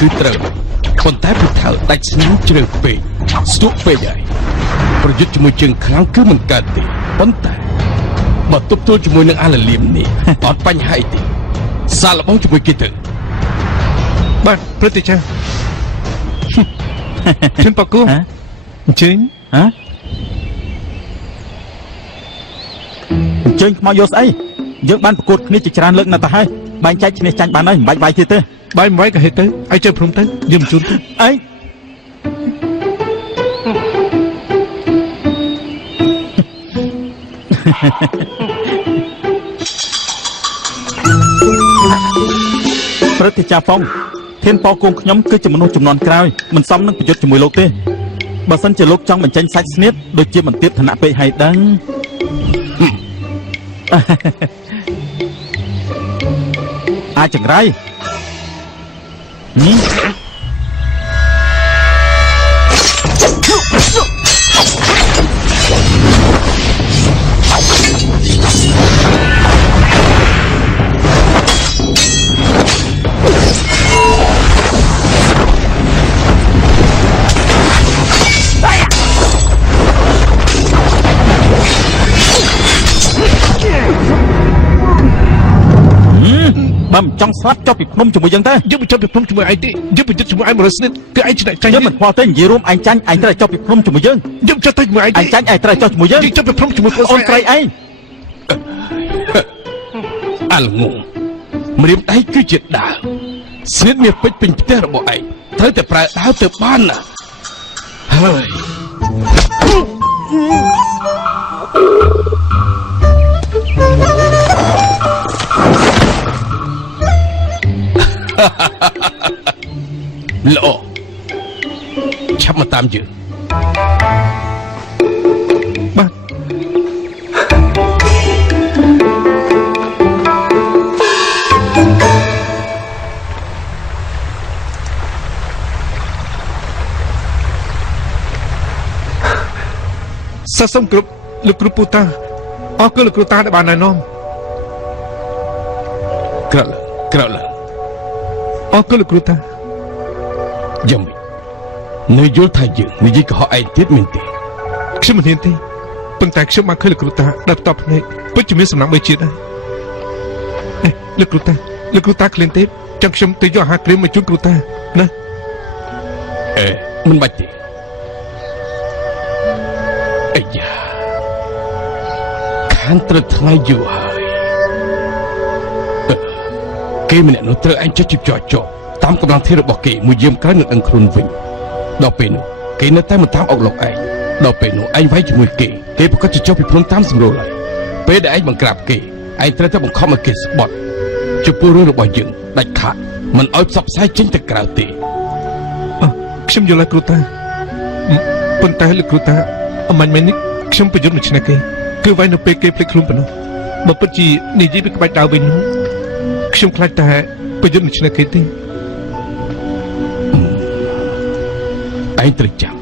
គឺត្រូវប៉ុន្តែពូថៅដាច់ស្នូជ្រៅពេកស្ទុះពេកហើយប្រយុទ្ធជាមួយជើងខ្លាំងគឺមិនកើតទេប៉ុន្តែបើទប់ទល់ជាមួយនឹងអាឡាលៀមនេះអត់បញ្ហាអីទេសាឡបងជាមួយគេទៅបាទព្រឹទ្ធាចារ្យជឿនបកគូអញ្ជើញអញ្ជើញខ្មោចយកស្អីយើងបានប្រកួតគ្នាជាច្រើនលើកណាស់ទៅហើយបែងចែកឈ្នះចាញ់បានហើយមិនបាច់វាយទៀតទេបាយមិនវាយក៏ហេតុទៅឯងចូលព្រមទៅយើងជូនទៅអីព្រឹទ្ធាចារ្យហ្វុងធានប៉គងខ្ញុំគឺជាមនុស្សចំនួនក្រោយមិនសមនឹងប្រយុទ្ធជាមួយលោកទេបើសិនជាលោកចង់បញ្ចេញសាច់ស្នៀតដូចជាមិនទៀតឋានៈពេកហើយដឹងអាចចង្រៃបើមិនចង់ស្លាប់ចុះពីភ្នំជាមួយយើងទេយើងមិនចុះពីភ្នំជាមួយឯងទេយើងប្រយុទ្ធជាមួយឯង100ស្និតគឺឯងឆ្នាក់ចាញ់យើងមិនខ្វល់ទេនិយាយរួមឯងចាញ់ឯងត្រូវចុះពីភ្នំជាមួយយើងយើងចុះទៅជាមួយឯងឯងចាញ់ឯងត្រូវចុះជាមួយយើងយើងចុះពីភ្នំជាមួយអូនស្រីឯងអាលងងម្រាមដៃគឺជាដាវស្នៀតមាសពេជ្រពេញផ្ទះរបស់ឯងត្រូវតែប្រើដាវទៅបានណាហើយល្អឆាប់មកតាមយើងបាទសសូមគ្រប់លោកគ្រូពូតាអរគុណលោកគ្រូតាដែលបានណែនាំក្រឡអរគុណលោកគ្រូតាយ៉ាងម៉េចនៅយល់ថាយើងនិយាយកុហកឯងទៀតមែនទេខ្ញុំមិនហ៊ានទេប៉ុន្តែខ្ញុំបានឃើញលោកគ្រូតាដែលតបភ្នែកពិតជាមានសំណាងបីជាតិដែរលោកគ្រូតាក្លៀនទេចឹងខ្ញុំទៅយកអាហារក្រៀមមកជូនគ្រូតាណាមិនបាច់ទេអាយ៉ាខានត្រូវថ្ងៃយូរហើយគេម្នាក់នោះត្រូវឯងចុះជីបចោតាមកម្លាំងធានរបស់គេមួយយាមក្រោយនឹងដឹងខ្លួនវិញដល់ពេលនោះគេនៅតែមិនតាមអុកលោកឯងដល់ពេលនោះឯងវាយជាមួយគេប្រកាសជាចុះពីភ្នំតាមសម្រួលហើយពេលដែលឯងបង្ក្រាបគេឯងត្រូវតែបង្ខំឲ្យគេស្បត់ចំពោះរឿងរបស់យើងដាច់ខាតមិនឲ្យផ្សព្វផ្សាយចេញទៅក្រៅទេខ្ញុំយល់ហើយគ្រូតាប៉ុន្តែលោកគ្រូតាអមាញ់មែននេះខ្ញុំប្រយុទ្ធនឹងឈ្នះគេគឺវាយនៅពេលគេភ្លេចខ្លួនប៉ុណ្ណោះបើពិតជានិយាយពីក្បាច់ដាវវិញនោះខ្ញុំខ្លាចតែប្រយុទ្ធនឹងឈ្នះគេទេឯងត្រូវចាំ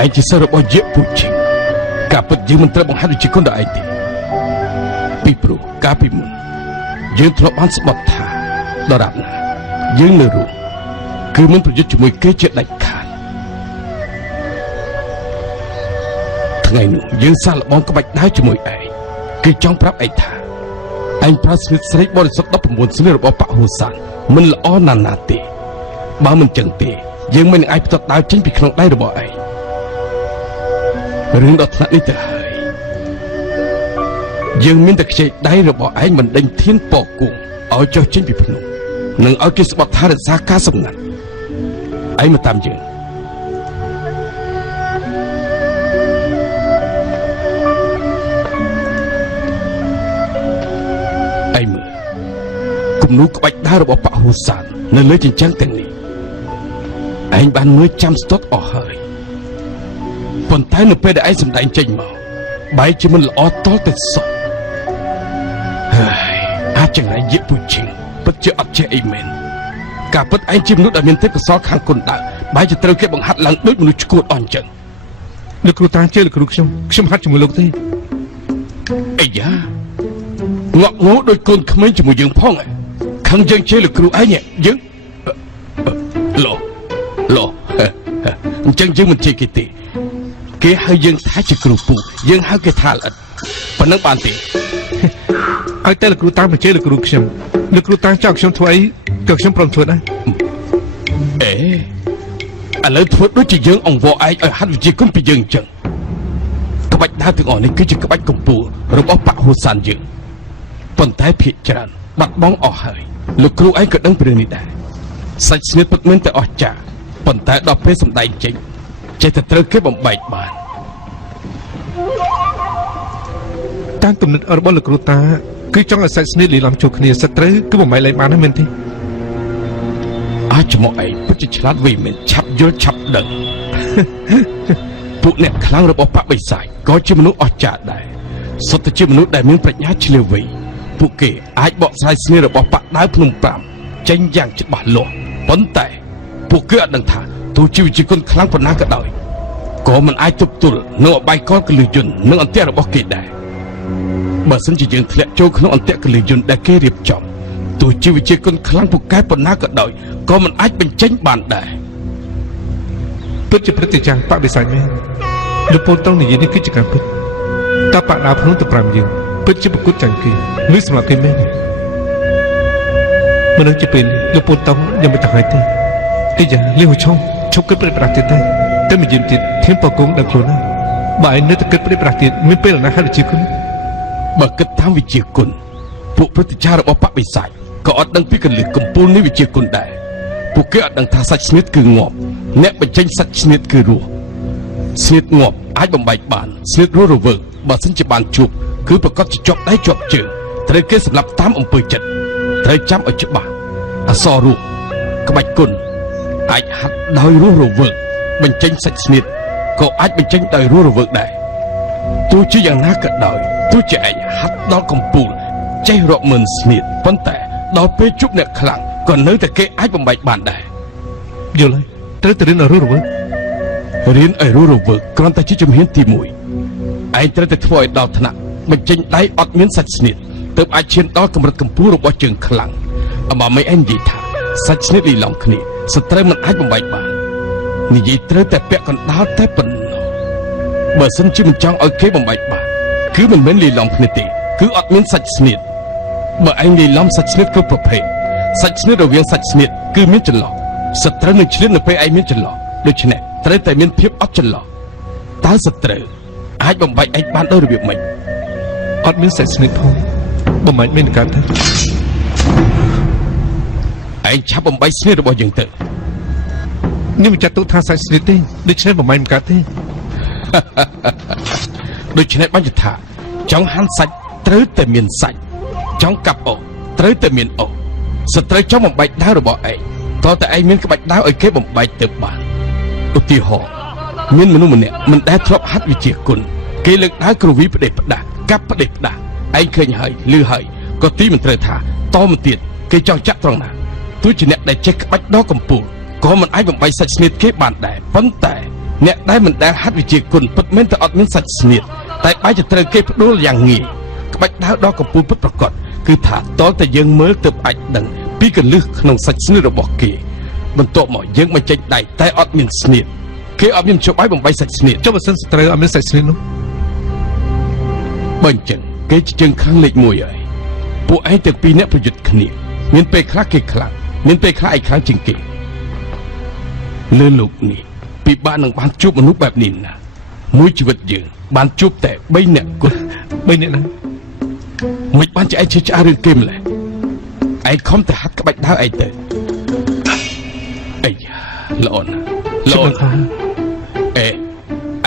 ឯងជាសិស្សរបស់យេពូជីការពិតយើងមិនត្រូវបង្ហាត់វិជ្ជាគុណដល់ឯងទេពីព្រោះកាលពីមុនយើងធ្លាប់បានស្បត់ថាដរាបណាយើងនៅរស់គឺមិនប្រយុទ្ធជាមួយគេជាដាច់ខាតថ្ងៃនោះយើងសាកល្បងក្បាច់ដាវជាមួយឯងគឺចង់ប្រាប់ឯងថាឯងប្រើស្នៀតស្រេកបរិសុទ្ធ19ស្នៀតរបស់ប៉ាហូសានមិនល្អណាស់ទេបើមិនចឹងទេយើងមិននឹងអាចផ្ទាត់ដាវចេញពីក្នុងដៃរបស់ឯងរឿងដល់ថ្នាក់នេះទៅហើយយើងមានតែខ្ចីដៃរបស់ឯងមិនដេញធានប៉គង់ឲ្យចុះចេញពីភ្នំនិងឲ្យគេស្បត់ថារក្សាការសម្ងាត់ឯងមកតាមយើងឯងមើលគំនូក្បាច់ដាវរបស់ប៉ាហូសាននៅលើជញ្ជាំងទាំងនេះឯងបានមើលចាំស្ទាត់អស់ហើយប៉ុន្តែនៅពេលដែលឯងសម្ដែងចេញមកបែរជាមិនល្អតល់តែសោះហើយអាចចង្រៃយេពូជីពិតជាអត់ចេះអីមែនការពិតឯងជាមនុស្សដែលមានទេពកោសល្យខាងគុណដៅបែរជាត្រូវគេបង្ហាត់ឡើងដូចមនុស្សឈួតអស់អញ្ចឹងលោកគ្រូតាជឿលោកគ្រូខ្ញុំហាត់ជាមួយលោកទេអាយ៉ាងក់ងោដូចកូនក្មេងជាមួយយើងផង ខឹងយើងជេរលោកគ្រូឯងយើងលោអញ្ចឹងយើងមិនជេរគេទេគេហៅយើងថាជាគ្រូពូយើងហៅគេថាល្អិតប៉ុណ្ណឹងបានទេឲ្យតែលោកគ្រូតាមកជេរលោកគ្រូខ្ញុំលោកគ្រូតាចង់ខ្ញុំធ្វើអីក៏ខ្ញុំព្រមធ្វើដែរឥឡូវធ្វើដូចជាយើងអង្វរឯងឲ្យហាត់វិជាគុណពីយើងអញ្ចឹងក្បាច់ដើរទាំងអស់នេះគឺជាក្បាច់កំពូលរបស់បកហូសានយើងប៉ុន្តែភាគច្រើនបាត់បង់អស់ហើយលោកគ្រូឯងក៏ដឹងពីរឿងនេះដែរសាច់ស្នៀតពិតមែនតែអស្ចារ្យប៉ុន្តែដល់ពេលសម្ដែងចេញចេះតែត្រូវគេបំបែកបានតាមគំនិតរបស់លោកគ្រូតាគឺចង់ឲ្យសាច់ស្នៀតលីឡំចូលគ្នាសត្រូវគឺបំបែកលែងបានហ្នឹងមែនទេអាចមកឯងពិតជាឆ្លាតវៃមែនឆាប់យល់ឆាប់ដឹងពួកអ្នកខ្លាំងរបស់បកបិសាចក៏ជាមនុស្សអស្ចារ្យដែរសុទ្ធតែជាមនុស្សដែលមានប្រាជ្ញាឆ្លៀវវៃពួកគេអាចបកស្រាយស្នៀតរបស់បកដាវភ្នំ5ចេញយ៉ាងច្បាស់លាស់ប៉ុន្តែពួកគេអត់ដឹងថាទោះជាវិជាគុណខ្លាំងប៉ុណ្ណាក៏ដោយក៏មិនអាចទប់ទល់នឹងអបាយកលកលឹះយន្តនិងអន្ទាក់របស់គេដែរបើសិនជាយើងធ្លាក់ចូលក្នុងអន្ទាក់កលឹះយន្តដែលគេរៀបចំទោះជាវិជាគុណខ្លាំងពូកែប៉ុណ្ណាក៏ដោយក៏មិនអាចបញ្ចេញបានដែរពិតជាព្រឹត្តិការណ៍បកវិសាចមែនលោកពូនតង់និយាយនេះគឺជាការពិតតើបកដាវភ្នំទៅ5យើងពិតជាប្រកួតចាញ់គេឬសម្រាប់គេមែនមិននឹងជាពេលលោកពូនតង់ยังមិនទៅហើយទេអីយ៉ាលីហូឆុងឈប់គិតប្រេះប្រាស់ទៀតតែមិនយឺមទៀតធានបកងដល់ខ្លួនណាបើឯងនៅតែគិតប្រេះប្រាស់ទៀតមានពេលណាហើយវិជាគុណបើគិតតាមវិជាគុណពួកព្រឹត្តិការណ៍របស់បកវិសាចក៏អត់ដឹងពីកលឹះកំពូលនៃវិជាគុណដែរពួកគេអត់ដឹងថាសាច់ស្នៀតគឺងាប់អ្នកបញ្ចេញសាច់ស្នៀតគឺរស់ស្នៀតងាប់អាចបំបែកបានស្នៀតរស់រវើកបើសិនជាបានជួបគឺប្រកាសជាជាប់ដៃជាប់ជើងត្រូវគេសម្លាប់តាមអំពើចិត្តត្រូវចាំឲ្យច្បាស់អសររស់ក្បាច់គុណអាចហាត់ដោយរស់រវើកបញ្ចេញសាច់ស្នៀតក៏អាចបញ្ចេញដោយរស់រវើកដែរទោះជាយ៉ាងណាក៏ដោយទោះជាឯងហាត់ដល់កំពូលចេះរាប់ម៉ឺនស្នៀតប៉ុន្តែដល់ពេលជួបអ្នកខ្លាំងក៏នៅតែគេអាចបំបែកបានដែរយល់ហើយត្រូវតែរៀនឲ្យរស់រវើករៀនឲ្យរស់រវើកគ្រាន់តែជាជំហានទី1ឯងត្រូវតែធ្វើឲ្យដល់ថ្នាក់បញ្ចេញដៃអត់មានសាច់ស្នៀតទើបអាចឈានដល់កម្រិតកម្ពស់របស់ជើងខ្លាំងអមមិនឯងនិយាយថាសាច់ស្នៀតលីឡំគ្នាសត្រូវមិនអាចបំបែកបាននិយាយត្រូវតែពាក់កណ្ដាលតែប៉ុណ្ណោះបើសិនជាមិនចង់ឲ្យគេបំបែកបានគឺមិនមែនលីឡំគ្នាទេគឺអត់មានសាច់ស្នៀតបើឯងលីឡំសាច់ស្នៀតគឺប្រភេទសាច់ស្នៀតរវាងសាច់ស្នៀតគឺមានចន្លោះសត្រូវនឹងឆ្លៀតនៅពេលឯងមានចន្លោះដូច្នេះត្រូវតែមានភាពអត់ចន្លោះតើសត្រូវអាចបំបែកឯងបានដោយរបៀបម៉េចអត់មានសាច់ស្នៀតផងបំបែកមានកើតទេឯងឆាប់បំបែកស្នៀតរបស់យើងទៅនេះមិនចាត់ទុកថាសាច់ស្នៀតទេដូច្នេះបំបែកមិនកើតទេដូច្នេះបានជាថាចង់ហាន់សាច់ត្រូវតែមានសាច់ចង់កាប់អុសត្រូវតែមានអុសសត្រូវចង់បំបែកដាវរបស់ឯងតើតែឯងមានក្បាច់ដាវឲ្យគេបំបែកទៅបានឧទាហរណ៍មានមនុស្សម្នាក់មិនដែលធ្លាប់ហាត់វិជាគុណគេលើកដាវគ្រវីផ្ដេសផ្ដាស់កាប់ផ្ដេសផ្ដាស់ឯងឃើញហើយឮហើយក៏ទីមិនត្រូវថាតមកទៀតគេចង់ចាក់ត្រង់ណាទោះជាអ្នកដែលចេះក្បាច់ដ៏កំពូលក៏មិនអាចបំបែកសាច់ស្នៀតគេបានដែរប៉ុន្តែអ្នកដែលមិនដែលហាត់វិជាគុណពិតមែនតែអត់មានសាច់ស្នៀតតែបែរជាត្រូវគេផ្ដួលយ៉ាងងាយក្បាច់ដាវដ៏កំពូលពិតប្រាកដគឺថាតើតែយើងមើលទើបអាចដឹងពីកលឹះក្នុងសាច់ស្នៀតរបស់គេបន្ទាប់មកយើងបញ្ចេញដៃតែអត់មានស្នៀតគេអត់មានជប់ឲ្យបំបីសាច់ស្នៀតចុះបើសិនស្ត្រូវអត់មានសាច់ស្នៀតនោះបើអញ្ចឹងគេជាជើងខាងលេខ1ហើយពួកឯងទាំងពីរអ្នកប្រយុទ្ធគ្នាមានពេលខ្លះគេខ្លាំងមានពេលខ្លះឯងខ្លាំងជាងគេលើលោកនេះពិបាកនឹងបានជួបមនុស្សបែបនេះណាមួយជីវិតយើងបានជួបតែ3នាក់គត់3នាក់ណាមិនបានជាឯងជឿឆ្អារឿងគេម្ល៉េះឯងខំតែហាត់ក្បាច់ដាវឯងទៅអីល្អណាស់ល្អណាស់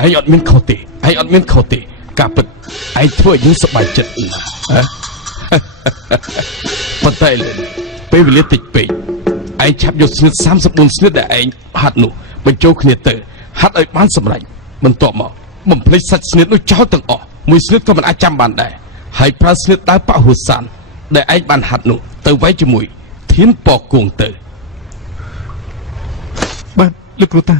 ឯងអត់មានខុសទេឯងអត់មានខុសទេការពិតឯងធ្វើឲ្យយើងសប្បាយចិត្តណាហ៎ប៉ុន្តែពេលវេលាតិចពេកឯងឆាប់យកស្នៀត34ស្នៀតដែលឯងហាត់នោះបញ្ចូលគ្នាទៅហាត់ឲ្យបានសម្រេចបន្ទាប់មកបំភ្លេចសាច់ស្នៀតនោះចោលទាំងអស់មួយស្នៀតក៏មិនអាចចាំបានដែរហើយប្រើស្នៀតដើរប៉ះហូសានដែលឯងបានហាត់នោះទៅវាយជាមួយធានពគងទៅបាទលោកគ្រូតា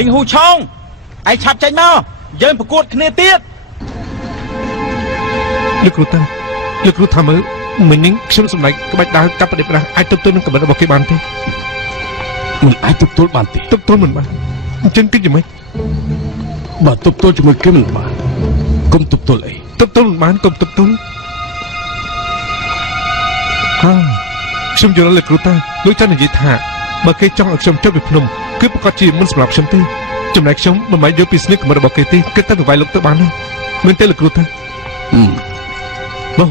លេងហ៊ូឆោងឯងឆាប់ចេញមកយើងប្រកួតគ្នាទៀត លោកគ្រូតាលោកគ្រូថាមើលមិញនេះខ្ញុំសម្ដែងក្បាច់ដើរកាប់ប្រដេប្រាស់អាចទប់ទល់នឹងកម្រិតរបស់គេបានទេ មិនអាចទប់ទល់បានទេ ទប់ទល់មិនបានអញ្ចឹងគិតយ៉ាងម៉េច បើទប់ទល់ជាមួយគេមិនបានកុំទប់ទល់អី ទប់ទល់មិនបានកុំទប់ទល់ហាខ្ញុំយល់លោកគ្រូតាលោកចានិយាយថាបើគេចង់ឲ្យខ្ញុំចុះពីភ្នំគឺប្រកាសជាមិនសម្រាប់ខ្ញុំទេចំណែកខ្ញុំមិនបានយកពីស្នេហ៍កម្រិតរបស់គេទេគិតតែទៅវាយលោកទៅបានទេមែនទេលោកគ្រូតា បង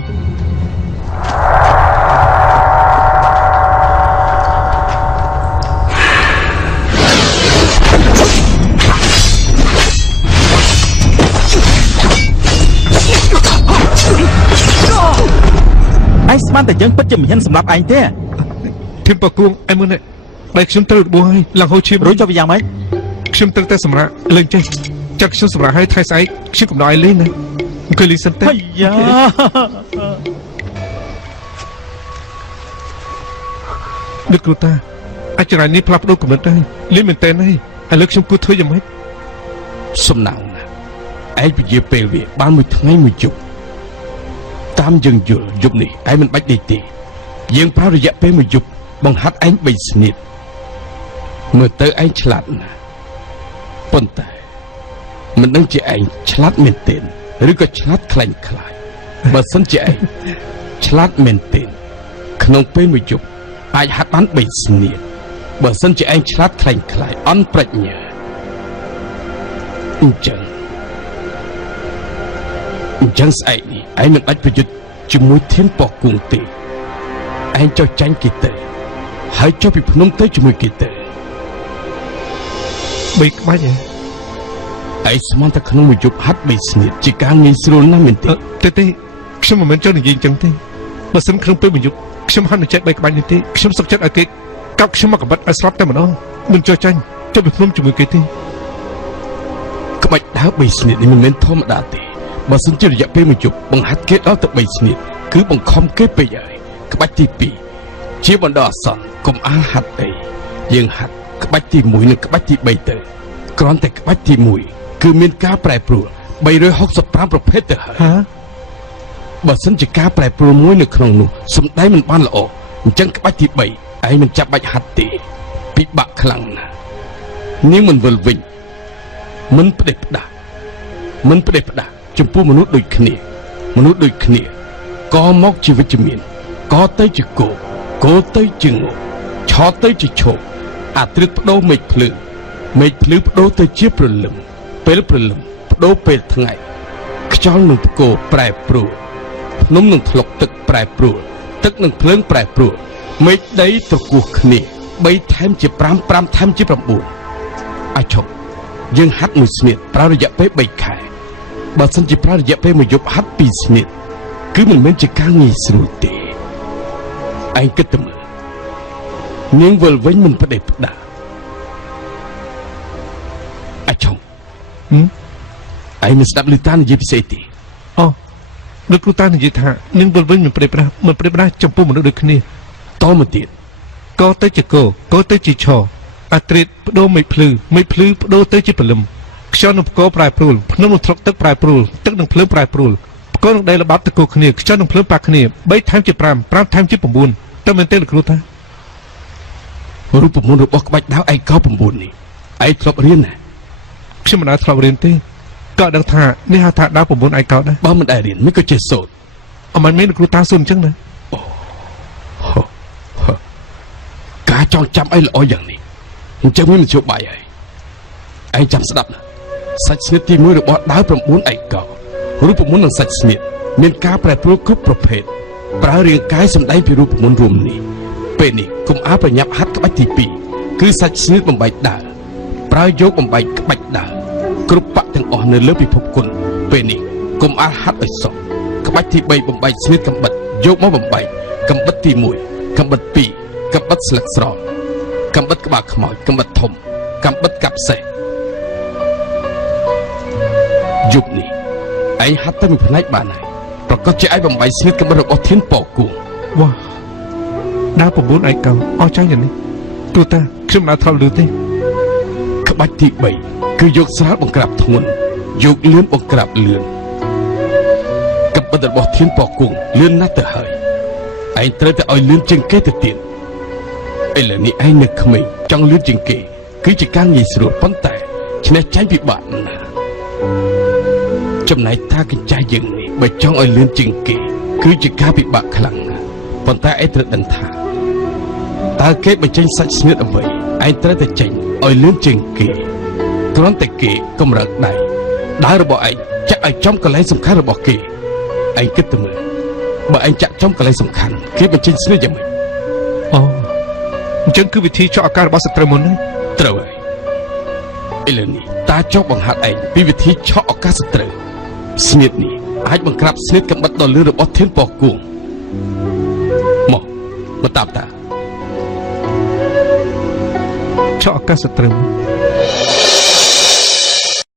ឯងស្មានតែយើងពិតជាមិនហ៊ានសម្រាប់ឯងទេ ធៀបបកួងឯមើលនេះបែរខ្ញុំត្រូវរបួសហើយឡើងហូរឈាម រួចចុះវាយ៉ាងម៉េច ខ្ញុំត្រូវតែសម្រាប់លេងចេះចាក់ខ្ញុំសម្រាប់ឲ្យថៃស្អែកខ្ញុំកំដៅឲ្យលេងណាអង្គុយលេងសិនទេ អាយ៉ា លោកគ្រូតាអាចរ៉ៃនេះផ្លាស់ប្ដូរកម្រិតហើយលេងមែនតើហើយឥឡូវខ្ញុំគួរធ្វើយ៉ាងម៉េច សំណាងណាឯងពជាពេលវាបានមួយថ្ងៃមួយយប់តាមយើងយល់យប់នេះឯងមិនបាច់ដេកទេយើងប្រើរយៈពេលមួយយប់បង្ហាត់ឯង3ស្នៀតមើលទៅឯងឆ្លាតណាស់ប៉ុន្តែមិនដឹងជាឯងឆ្លាតមែនទេឬក៏ឆ្លាតខ្លាញ់ខ្លាចបើសិនជាឯងឆ្លាតមែនទេក្នុងពេលមួយយប់អាចហាត់បាន3ស្នៀតបើសិនជាឯងឆ្លាតខ្លាញ់ខ្លាចអន់ប្រាជ្ញាអញ្ចឹងស្អែកនេះឯងមិនអាចប្រយុទ្ធជាមួយធានប៉ោះគួងទេឯងចុះចាញ់គេទៅហើយចុះពីភ្នំទៅជាមួយគេទៅ បីក្បាច់ហ៎ ឯងស្មានតែក្នុងមួយយប់ហាត់3ស្នៀតជាការងាយស្រួលណាស់មែនទេ ទេខ្ញុំមិនមែនចង់និយាយអញ្ចឹងទេបើសិនក្នុងពេលមួយយប់ខ្ញុំហាត់នឹងចេះបីក្បាច់នេះទេខ្ញុំសុខចិត្តឲ្យគេកាប់ខ្ញុំមកក្បិតឲ្យស្លាប់តែម្ដងមិនចុះចាញ់ចុះពីភ្នំជាមួយគេទេ ក្បាច់ដើរ3ស្នៀតនេះមិនមែនធម្មតាទេបើសិនជារយៈពេលមួយយប់បង្ហាត់គេដល់ទៅ3ស្នៀតគឺបង្ខំគេពេកហើយក្បាច់ទី2ជាបណ្ដោះអាសន្នកុំអាលហាត់អីយើងហាត់ក្បាច់ទី1និងក្បាច់ទី3ទៅគ្រាន់តែក្បាច់ទី1គឺមានការប្រែប្រួល365ប្រភេទទៅហើយ ហា បើសិនជាការប្រែប្រួលមួយនៅក្នុងនោះសំដែងមិនបានល្អអញ្ចឹងក្បាច់ទី3ឯងមិនចាប់បាច់ហាត់ទេពិបាកខ្លាំងណាស់នាងមិនវិលវិញមិនផ្ដេសផ្ដាស់ចំពោះមនុស្សដូចគ្នាកមកជាវិជ្ជមានកទៅជាគោទៅជាងឆទៅជាឈោអាត្រិតបដូរមេឃភ្លឺបដូរទៅជាព្រលឹមពេលព្រលឹមបដូរពេលថ្ងៃខ្យល់នឹងផ្គរប្រែប្រួលភ្នំនឹងធ្លុកទឹកប្រែប្រួលទឹកនឹងភ្លើងប្រែប្រួលមេឃដីត្រគោះគ្នា3ថែមជា5 5ថែមជា9អាចឈប់យើងហាត់មួយស្នៀតប្រើរយៈពេល3ខែបើសិនជាប្រើរយៈពេលមួយយប់ហាត់2ស្នៀតគឺមិនមែនជាការងាយស្រួលទេឯងគិតទៅមើលនាងវិលវិញមិនផ្ដេសផ្ដាស់អាចឈប់ឯងមិនស្ដាប់ឮតានិយាយពិសេសទេ អូលោកគ្រូតានិយាយថានឹងវិលវិញមិនប្រេះប្រាស់ចំពោះមនុស្សដូចគ្នា តមកទៀត កទៅជាគោទៅជាឆអាត្រិតបដូរមេឃភ្លឺបដូរទៅជាព្រលឹមខ្យល់នឹងផ្គរប្រែប្រួលភ្នំនឹងធ្លុកទឹកប្រែប្រួលទឹកនឹងភ្លើងប្រែប្រួលផ្គរនឹងដីល្បាប់ទៅគោគ្នាខ្យល់នឹងភ្លើងប៉ះគ្នា3ថែមជា5 5ថែមជា9តើមែនទេលោកគ្រូតា រូបមន្តរបស់ក្បាច់ដាវឯកោ9នេះឯងធ្លាប់រៀនណា ខ្ញុំមិនអាចធ្លាប់រៀនទេក៏ដឹងថានេះហៅថាដាវ9ឯកោដែរ បើមិនដែលរៀនមិនក៏ចេះសូត្រ អមិនមែនលោកគ្រូតាសួរអញ្ចឹងណា ការចងចាំអីល្អយ៉ាងនេះអញ្ចឹងមានមធ្យោបាយហើយឯងចាំស្ដាប់ណាសាច់ស្នៀតទី1របស់ដាវ9ឯកោរូបមន្តនិងសាច់ស្នៀតមានការប្រែប្រួលគ្រប់ប្រភេទប្រើរាងកាយសម្ដែងពីរូបមន្តរួមនេះពេលនេះកុំអាលប្រញាប់ហាត់ក្បាច់ទី2គឺសាច់ស្នៀតបំបែកដើរប្រើយកបំបែកក្បាច់ដើរគ្រប់បកទាំងអស់នៅលើពិភពគុណពេលនេះកុំអាលហាត់ឲ្យសោះក្បាច់ទី3បំបែកស្នៀតកំបិតយកមកបំបែកកំបិតទី1កំបិត2កំបិតស្លឹកស្រល់កំបិតក្បាលខ្មោចកំបិតធំកំបិតកាប់សេះយប់នេះឯងហាត់តែមួយផ្នែកបានហើយប្រកាសជាឯងបំបីស្នៀតកំបិតរបស់ធានប៉ោគួង វ៉ាដាវ9ឯកោអស់ចាញ់យ៉ាងនេះគ្រូតាខ្ញុំមិនអាចធ្លាប់ឮទេ ក្ បាច់ទី3គឺយកស្រាលបង្ក្រាបធ្ងន់យកលឿនបង្ក្រាបលឿនកំបិតរបស់ធានពគង់លឿនណាស់ទៅហើយឯងត្រូវតែឲ្យលឿនជាងគេទៅទៀតឥឡូវនេះឯងនៅក្មេងចង់លឿនជាងគេគឺជាការងាយស្រួលប៉ុន្តែឈ្នះចាញ់ពិបាកណាស់ចំណែកតាកញ្ចាស់យើងនេះបើចង់ឲ្យលឿនជាងគេគឺជាការពិបាកខ្លាំងណាស់ប៉ុន្តែឯងត្រូវដឹងថាតើគេបញ្ចេញសាច់ស្នៀតអ្វីឯងត្រូវតែចេញឲ្យលឿនជាងគេគ្រាន់តែគេកម្រើកដៃដើររបស់ឯងចាក់ឲ្យចំកន្លែងសំខាន់របស់គេឯងគិតទៅមើលបើឯងចាក់ចំកន្លែងសំខាន់គេបញ្ចេញស្នៀតយ៉ាងម៉េចអូអញ្ចឹងគឺវិធីចោះអាការរបស់សត្រូវមុនហ្នឹងត្រូវហើយឥឡូវនេះតាចុះបង្ហាត់ឯងពីវិធីឆក់ឱកាសត្រូវស្នៀតនេះអាចបង្ក្រាបស្នៀតកំបិតដ៏លឿនរបស់ធានពគង់មកតាមតាចោះអាកាសសត្រូវ